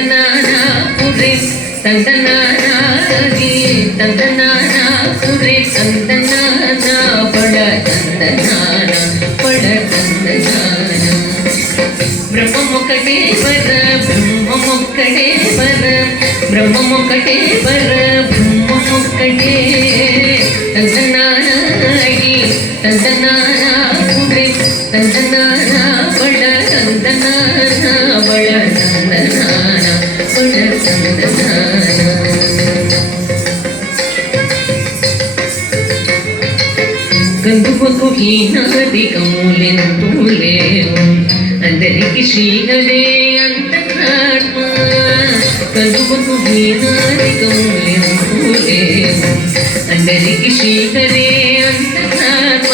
ತಂದನಾನ ಪುರೆ ತಂದನಾನಾಗಿ ತಂದನಾನ ಪುರೆ ತಂದನಾನ ಬಡ ತಂದನಾನ ಬಡ ತಂದನಾನ ಬ್ರಹ್ಮಮೊಕ್ಕಟೇ ಬರ ಬ್ರಹ್ಮಮೊಕ್ಕಟೇ ಬರ ಬ್ರಹ್ಮಮೊಕ್ಕಟೇ ಬರ ಬ್ರಹ್ಮಮೊಕ್ಕಟೇ ತಂದನಾನಾಗಿ ತಂದನಾನ ಪುರೆ ತಂದನಾನ ಬಡ ತಂದನಾನ ಬಡ ತಂದನಾನ ಬಡ ತಂದನಾನ కందువకు ఈనాదికములెంతో లేవు అందరికి శ్రీహరే అంతరాత్మ కందువకు ఈనాదికములెంతో లేవు అందరికి శ్రీహరే అంతరాత్మ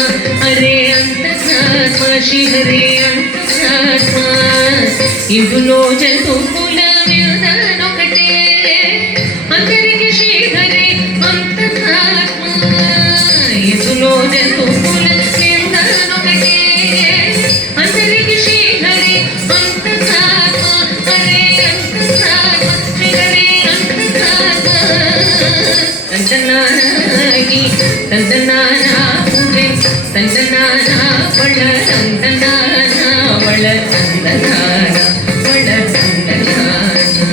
అరే అంతరాత్మ శ్రీహరే అంతరాత్మ ఇందులో జంతువుల వ్యాధనొకటే అందరికి శ్రీహరే అంతరాత్మ ఇందులో జంతువుల వ్యాధనొకటే అందరికి శ్రీహరే అంతరాత్మ అరే అంతరాత్మ శ్రీహరే అంతరాత్మ తందనానాగి తందనానా పురే తందనానా బళ తందనానా బళ తందనానా బళ తందనానా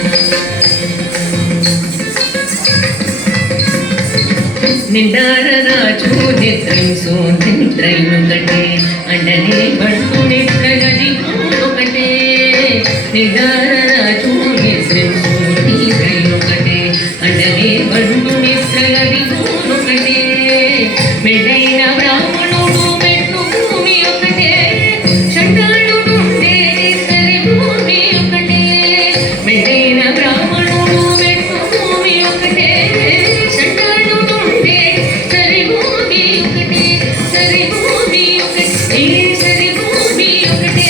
నిండార రాజు నిద్రించు నిద్రైనుకటే అండనే పట్టు నిద్రగది ఒకటే నిండార రాజు నిద్రించు నిద్రైనుకటే అండనే పట్టు నిద్రగది ఒకటే మెడైన బ్రాహ్మణుడు మెట్టు భూమి ఒకటే షండాళుడుండే సరి భూమి ఒకటే మెడైన బ్రాహ్మణుడు మెట్టు భూమి ఒకటే షండాళుడుండే సరి భూమి ఒకటే సరి భూమి ఒకటే సరి భూమి ఒకటే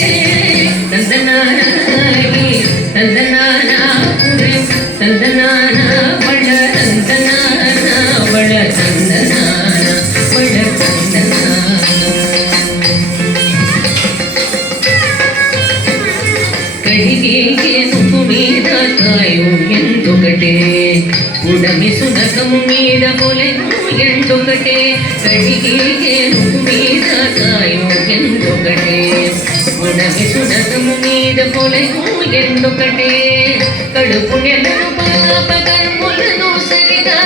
తందనానాగి తందనానా పురే తందనానా బళ తందనానా బళ తందనానా బళ తందనానా కడిగే కేనుకు మీద కాయు ఎందొకటే ఉడమి సునకము మీద పొలెను ఎందొకటే కడిగే కేనుకు మీద కాయు ఎందొకటే ఉడమి సునకము మీద పొలెను ఎందొకటే కడుపు నెలను పాప కర్ములను సరిగా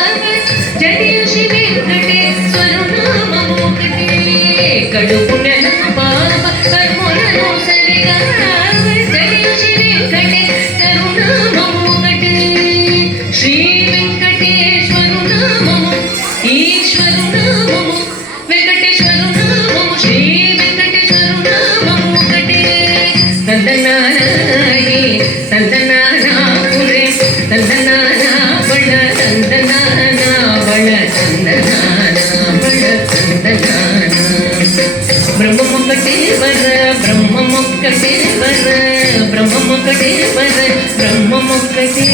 జడియు శివే వెంకటేశ్వరు నామము ఒకటే కడుపు నెలను పాప కర్ములను సరిగా జడియు శివే వెంకటేశ్వరు నామము ఒకటే శ్రీ వెంకటేశ్వరు నామము ఈశ్వరు నామము వెంకటేశ్వరు నామము శ్రీ వెంకటేశ్వరు నామము ఒకటే తందనానాగి తందనానా పురే తందనానా బళ తందనానా బళ తందనానా బళ తందనానా బ్రహ్మమొక్కటే బర బ్రహ్మమొక్కటే బర బ్రహ్మమొక్కటే బర బ్రహ్మమొక్కటే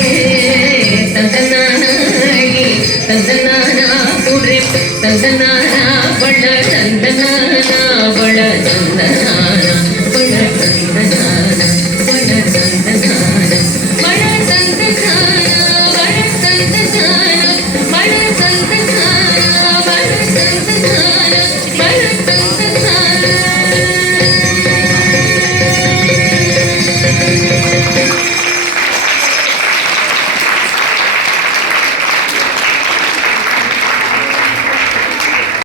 తందనానాగి తందనానా పురే తందనా